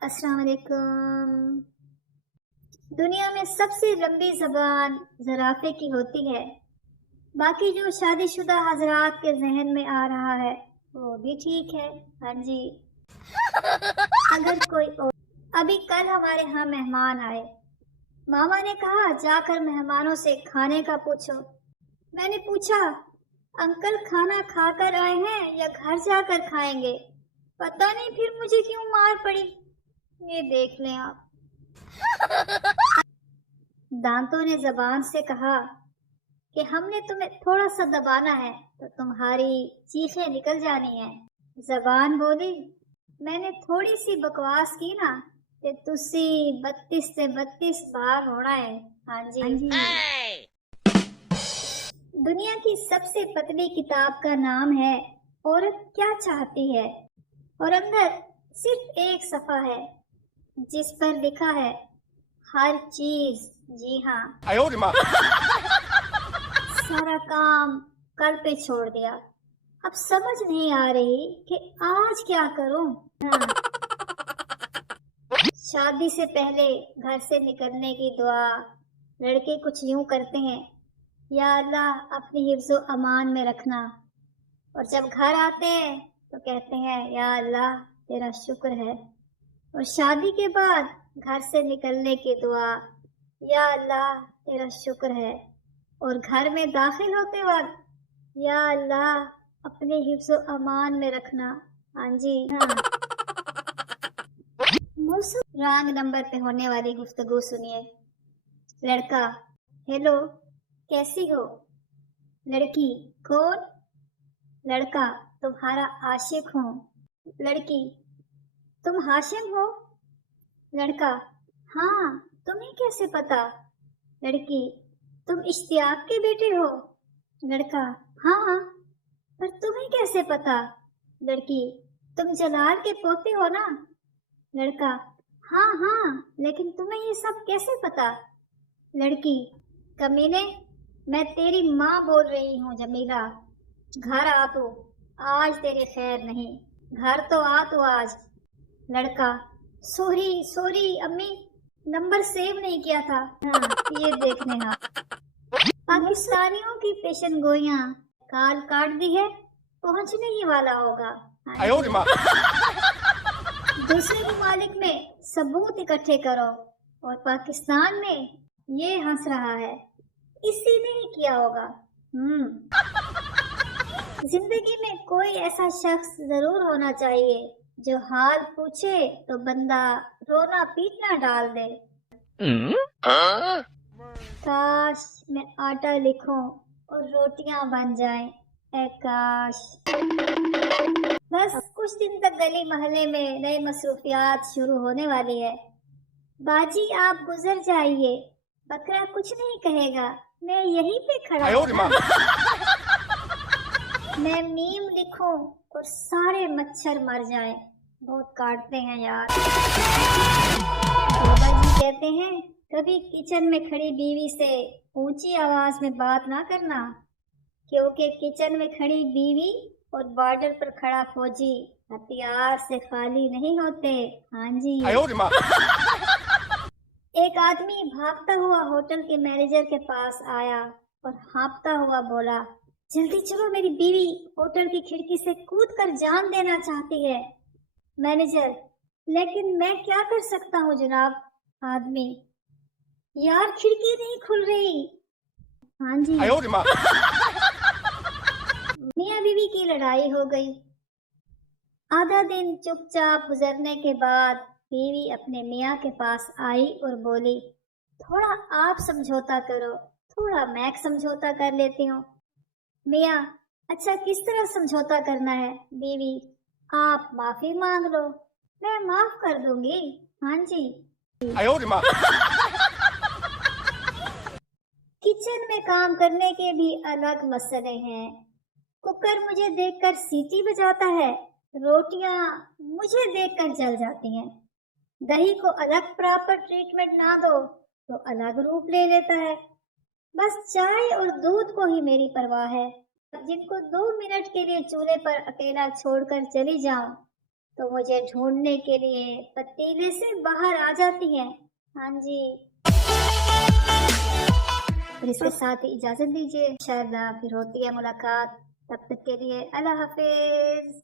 अस्सलाम वालेकुम। दुनिया में सबसे लंबी ज़बान ज़राफ़े की होती है। बाकी जो शादीशुदा हजरात के जहन में आ रहा है वो भी ठीक है। हाँ जी। अगर कोई और अभी कल हमारे यहाँ मेहमान आए। मामा ने कहा जाकर मेहमानों से खाने का पूछो। मैंने पूछा अंकल खाना खाकर आए हैं या घर जाकर खाएंगे? पता नहीं फिर मुझे क्यों मार पड़ी। ये देख लें आप। दांतों ने जबान से कहा कि हमने तुम्हें थोड़ा सा दबाना है तो तुम्हारी चीखें निकल जानी है। जबान बोली मैंने थोड़ी सी बकवास की ना कि तुसी 32 से 32 बार होना है। हाँ जी। दुनिया की सबसे पतली किताब का नाम है औरत क्या चाहती है और अंदर सिर्फ एक सफ़ा है जिस पर लिखा है हर चीज। जी हाँ। सारा काम कल पे छोड़ दिया। अब समझ नहीं आ रही कि आज क्या करूं। हाँ। शादी से पहले घर से निकलने की दुआ लड़के कुछ यूं करते हैं, या अल्लाह अपनी हिफ्ज़ो अमान में रखना, और जब घर आते हैं तो कहते हैं या अल्लाह तेरा शुक्र है। और शादी के बाद घर से निकलने की दुआ या अल्लाह तेरा शुक्र है, और घर में दाखिल होते वक्त या अल्लाह अपने हिफ्ज़ो अमान में रखना। हाँ जी हाँ। मौसम रंग नंबर पे होने वाली गुफ्तगू सुनिए। लड़का हेलो कैसी हो? लड़की कौन? लड़का तुम्हारा आशिक हूँ। लड़की तुम हाशिम हो? लड़का हाँ तुम्हें कैसे पता? लड़की तुम इश्तियाक के बेटे हो? लड़का हाँ पर तुम्हें कैसे पता? लड़की तुम जलाल के पोते हो ना? लड़का हाँ हाँ लेकिन तुम्हें ये सब कैसे पता? लड़की कमीने मैं तेरी माँ बोल रही हूँ जमीला। घर आ तू, आज तेरी खैर नहीं। घर तो आ तू आज। लड़का सॉरी सॉरी अम्मी नंबर सेव नहीं किया था। हाँ ये देखने हाँ। पाकिस्तानियों की पेशन गोइयां काल काट दी है, पहुंचने ही वाला होगा। दूसरे ममालिक में सबूत इकट्ठे करो और पाकिस्तान में ये हंस रहा है, इसी ने ही किया होगा। जिंदगी में कोई ऐसा शख्स जरूर होना चाहिए जो हाल पूछे तो बंदा रोना पीटना डाल दे। काश मैं आटा लिखूं और रोटियां बन जाएं, ऐ काश। बस कुछ दिन तक गली मोहल्ले में नई मसरूफियात शुरू होने वाली है। बाजी आप गुजर जाइए, बकरा कुछ नहीं कहेगा, मैं यहीं पे खड़ा हूँ। मैं मीम लिखूं और सारे मच्छर मर जाएं, बहुत काटते हैं यार। बाबा जी कहते हैं कभी किचन में खड़ी बीवी से ऊंची आवाज में बात ना करना, क्योंकि किचन में खड़ी बीवी और बॉर्डर पर खड़ा फौजी हथियार से खाली नहीं होते। हाँ जी। एक आदमी भागता हुआ होटल के मैनेजर के पास आया और हाँफता हुआ बोला जल्दी चलो मेरी बीवी होटल की खिड़की से कूद कर जान देना चाहती है। मैनेजर लेकिन मैं क्या कर सकता हूँ जनाब। आदमी यार खिड़की नहीं खुल रही। हाँ जी। मियाँ बीवी की लड़ाई हो गई। आधा दिन चुपचाप गुजरने के बाद बीवी अपने मियाँ के पास आई और बोली थोड़ा आप समझौता करो, थोड़ा मैं समझौता कर लेती हूँ। मियाँ अच्छा किस तरह समझौता करना है? बीवी आप माफी मांग लो, मैं माफ कर दूंगी। हाँ जी। किचन में काम करने के भी अलग मसले हैं। कुकर मुझे देखकर सीटी बजाता है, रोटियां मुझे देखकर जल जाती हैं। दही को अलग प्रॉपर ट्रीटमेंट ना दो तो अलग रूप ले लेता है। बस चाय और दूध को ही मेरी परवाह है। जिनको 2 मिनट के लिए चूल्हे पर अकेला छोड़कर चली जाऊं तो मुझे ढूंढने के लिए पतीले से बाहर आ जाती है। हाँ जी। और इसके साथ ही इजाजत दीजिए, इंशाअल्लाह फिर होती है मुलाकात। तब तक के लिए अल्लाह हाफिज।